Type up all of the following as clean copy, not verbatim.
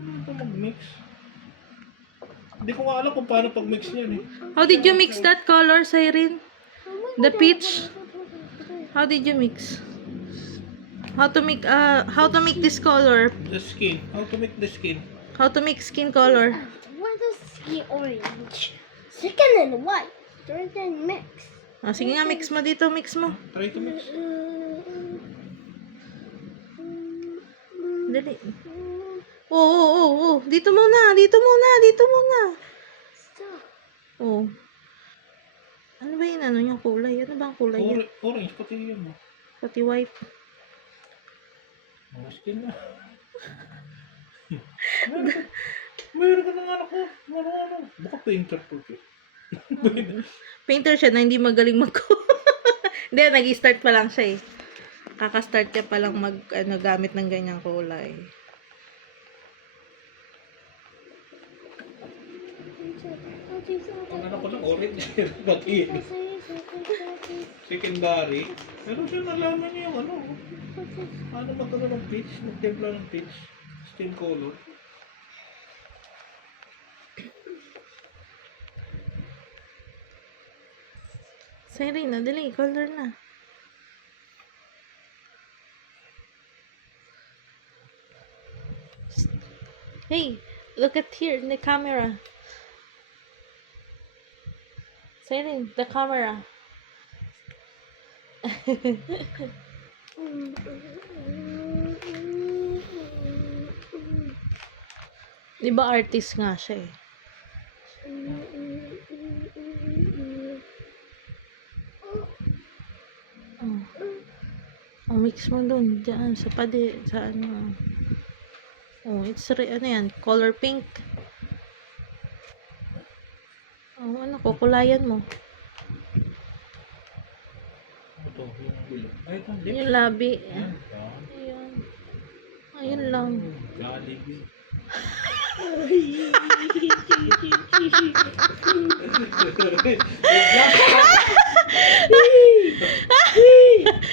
Ano ito mag-mix? Hindi ko nga alam kung paano pag-mix niyan eh. How did you mix that color, Siren? The peach? How did you mix? How to make this color? The skin. How to make the skin? How to make skin color? Why does skin orange? Second and white. Third and mix. Ah, sige nga, mix mo dito, mix mo. Try to mix. Dali. Oo. Dito muna, dito muna, dito muna. Stop. Oh. Ano ba yun? Ano yung kulay? Ano ba ang kulay yan? Orange, pati yun mo. Pati white. Mga skin na. Mayroon ka ng anak ko. Ano. Baka painter po siya. Painter siya na hindi magaling Hindi, nag-start pa lang siya eh. Kaka-start niya pa lang gamit ng ganyang kulay. Ang ano ko lang, orange. Pati secondary. Pero siya nalaman niya yung ano. Ano magkano ng peach? Magtempla ng peach. Skin color. Siren, dali, color na. Hey, look at here in the camera. Siren, the camera. Di ba artist nga siya eh? Oh, mix mo dun, dyan, sa ano. Oh, ano yan, color pink. Oh, ano, kukulayan mo. Ito, yung bilo. Ay, ito, lips. Yung labi. Ayan. Ayun. Ayun lang. Jollibee.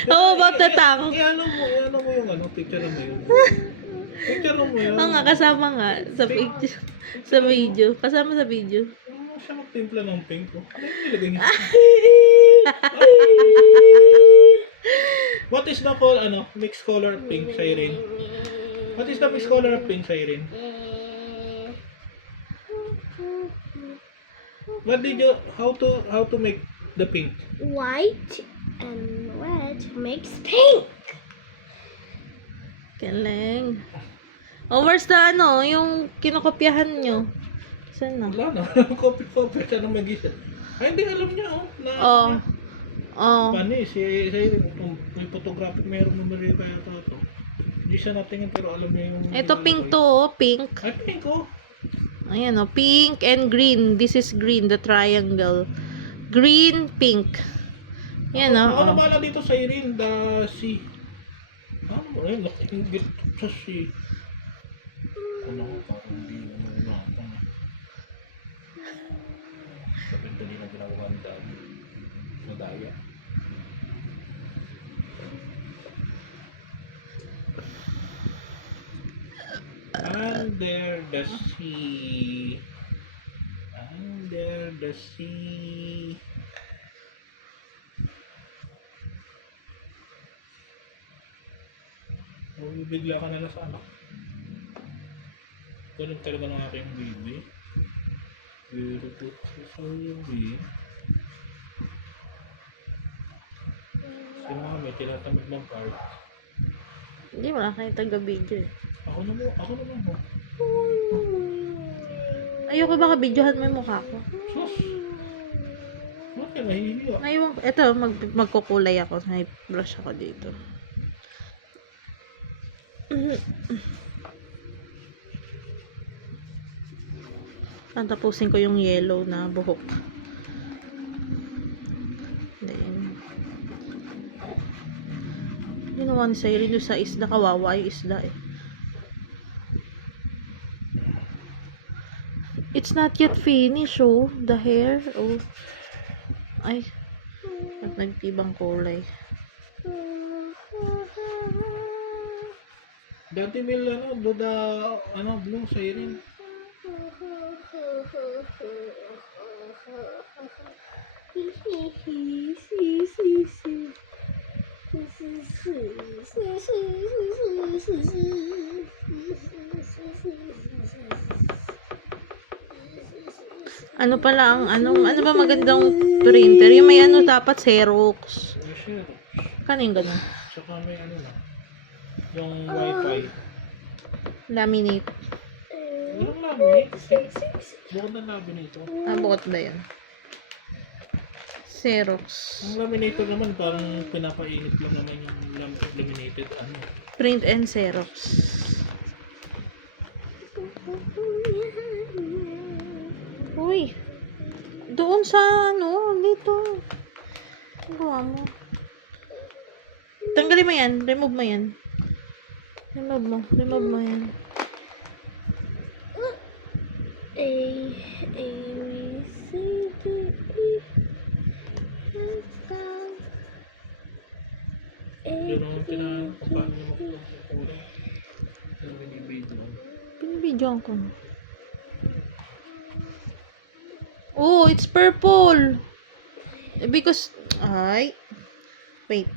How about the tongue? Iano mo yung ano, picture mo yun. Picture mo yun. Oo nga, kasama nga sa picture. Sa video. Kasama sa video. Ano siya magtimpla ng pink ko? Ano yung nilagay niya? What is the mixed color of pink, Siren? What is the mixed color of pink, Siren? What did you, how to make the pink? White and red makes pink. Galing. Oh, where's the yung kinokopyahan nyo? Saan na? Wala na. Copy siya ng mag-isa. Ay, hindi alam niya, na, Oh. Oh. Pani, si may photographic, mayroong numero kaya ito. Hindi siya natingin pero alam niya yung... Ito pink to, oh. Pink. Ay, pink, oh. Ayan, oh. Pink and green. This is green, the triangle. Green, pink. Yan, Ako na oh. bala dito sa Irene, the C. Ano mo, ayun, nakingit sa C. Ano ko, parang hindi na. Kapit dali na ginagawa ni Daddy. Madaya. Under the sea. Under the sea. Bigla ka na lang sa anak. Ganun talaga ng aking baby. Beautiful baby. Si mami, tinatamad ng part. Hindi mo kayo taga-video eh. Ako naman mo. Ayoko baka videohan mo yung mukha ko. Sus! Bakit ka nahihiya? Ngayon, eto, magkukulay ako. May brush ako dito. Tapusin ko yung yellow na buhok. Then, ginawa ni Siren doon sa isda. Kawawa yung isda eh. It's not yet finished, oh. The hair, oh. Ay, nagtibang kulay. Dati may ano, Duda, ano, blue, siren. Ano pala ang ano ba magandang printer? Yung may ano dapat Xerox. May share. Kaning ganun? Tsaka may ano na. Yung wifi. Laminate. Walang laminate. Bukod ng laminate. Ah, bukod ba yan? Xerox. Ang laminator naman, parang pinapainit lang naman yung laminated ano. Print and Xerox. Uy. Doon sa ano, dito. Ano gawa mo? Tanggalin mo yan. Remove mo yan. Remove mo yan. A, B, C, D, E, F, Yun ang tinahan kung paano yung magpapura. Yung binibidyo. Pinibidyoan ko. Oh, it's purple. Because, ay. Wait.